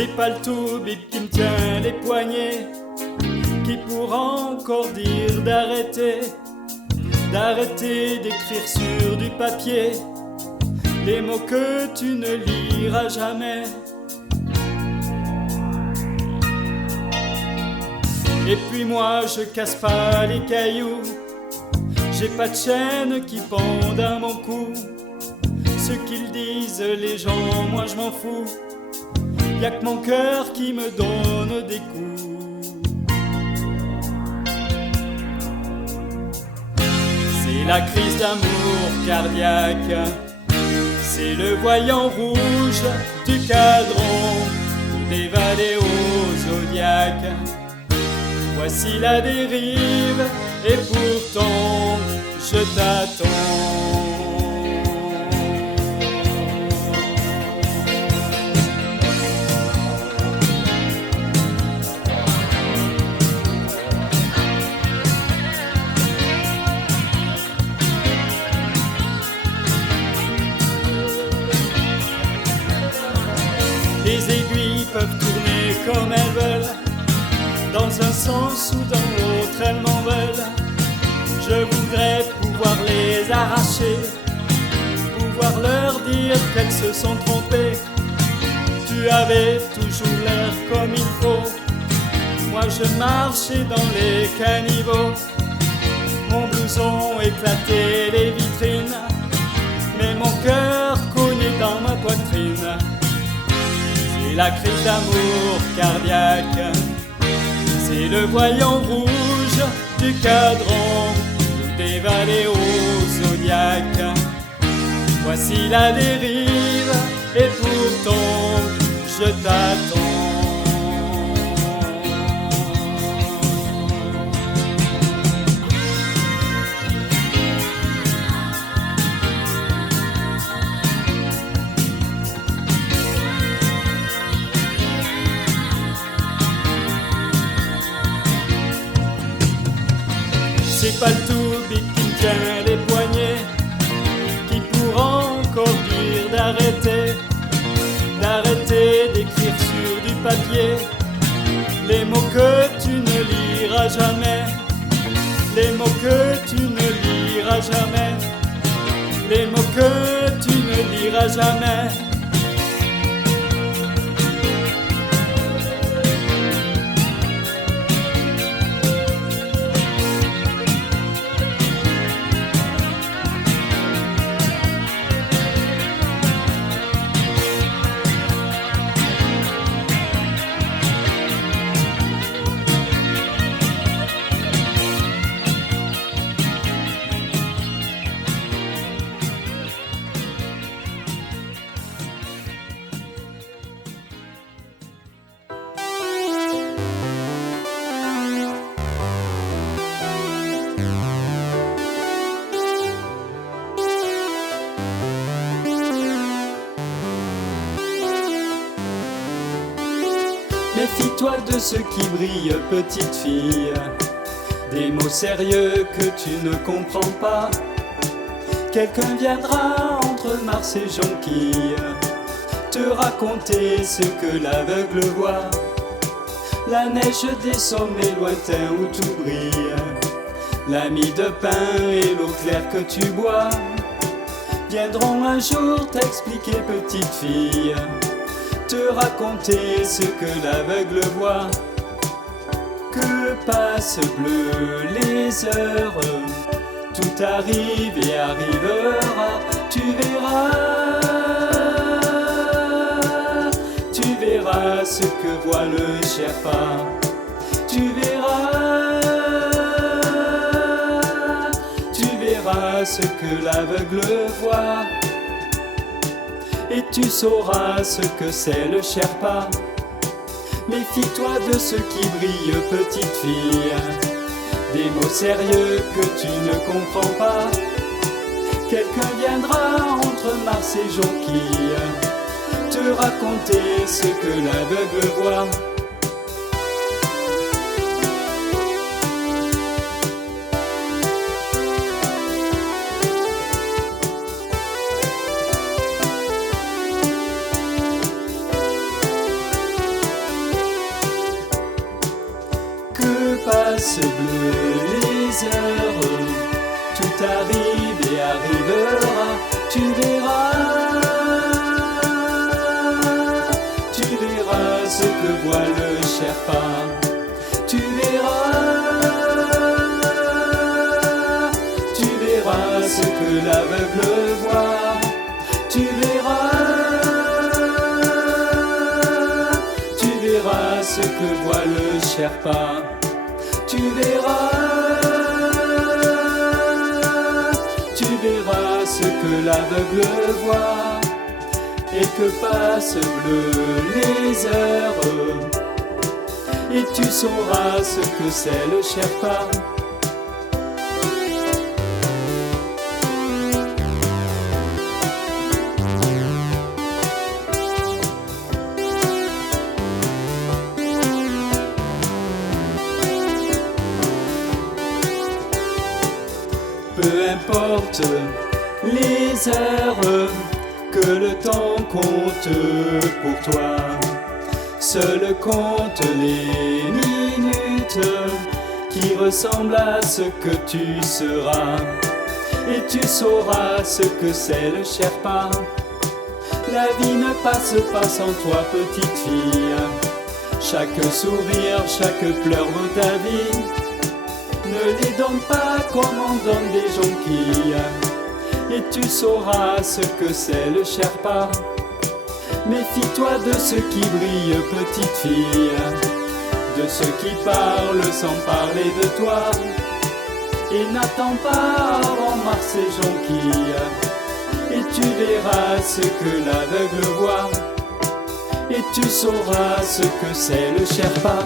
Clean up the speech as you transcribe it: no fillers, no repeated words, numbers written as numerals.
C'est pas le tout bip qui me tient les poignets, qui pourra encore dire d'arrêter d'écrire sur du papier les mots que tu ne liras jamais. Et puis moi je casse pas les cailloux, j'ai pas de chaîne qui pende à mon cou. Ce qu'ils disent les gens, moi je m'en fous, y'a que mon cœur qui me donne des coups. C'est la crise d'amour cardiaque, c'est le voyant rouge du cadran ou des vallées au zodiaque. Voici la dérive et pourtant je t'attends. Les aiguilles peuvent tourner comme elles veulent, dans un sens ou dans l'autre elles m'en veulent. Je voudrais pouvoir les arracher, pouvoir leur dire qu'elles se sont trompées. Tu avais toujours l'air comme il faut, moi je marchais dans les caniveaux. Mon blouson éclatait les vitrines, mais mon cœur cognait dans ma poitrine. C'est la crise d'amour cardiaque, c'est le voyant rouge du cadran ou des vallées au zodiaque. Voici la dérive et pourtant je t'attends. C'est pas le tout bip qui me tient les poignets, qui pourra encore dire d'arrêter d'écrire sur du papier les mots que tu ne liras jamais, les mots que tu ne liras jamais, les mots que tu ne liras jamais. Méfie-toi de ce qui brille, petite fille, des mots sérieux que tu ne comprends pas. Quelqu'un viendra entre Mars et Jonquille te raconter ce que l'aveugle voit. La neige des sommets lointains où tout brille, la mie de pain et l'eau claire que tu bois viendront un jour t'expliquer, petite fille, te raconter ce que l'aveugle voit. Que passent bleu les heures, tout arrive et arrivera, tu verras ce que voit le Sherpa, tu verras ce que l'aveugle voit. Et tu sauras ce que c'est le Sherpa. Méfie-toi de ce qui brille, petite fille, des mots sérieux que tu ne comprends pas. Quelqu'un viendra entre Mars et Jonquille te raconter ce que l'aveugle voit. passe bleu les heures, tout arrive et arrivera, tu verras ce que voit le Sherpa, tu verras ce que l'aveugle voit, tu verras ce que voit le Sherpa, tu verras ce que l'aveugle voit, et que passent bleu les heures, et tu sauras ce que c'est le Sherpa. Peu importe les heures, que le temps compte pour toi, seul compte les minutes qui ressemblent à ce que tu seras, et tu sauras ce que c'est le Sherpa. La vie ne passe pas sans toi, petite fille, chaque sourire, chaque pleur vaut ta vie. Ne les donne pas comme on donne des jonquilles, et tu sauras ce que c'est le Sherpa. Méfie-toi de ceux qui brillent, petite fille, de ceux qui parlent sans parler de toi, et n'attends pas avant Mars et jonquilles, et tu verras ce que l'aveugle voit, et tu sauras ce que c'est le Sherpa.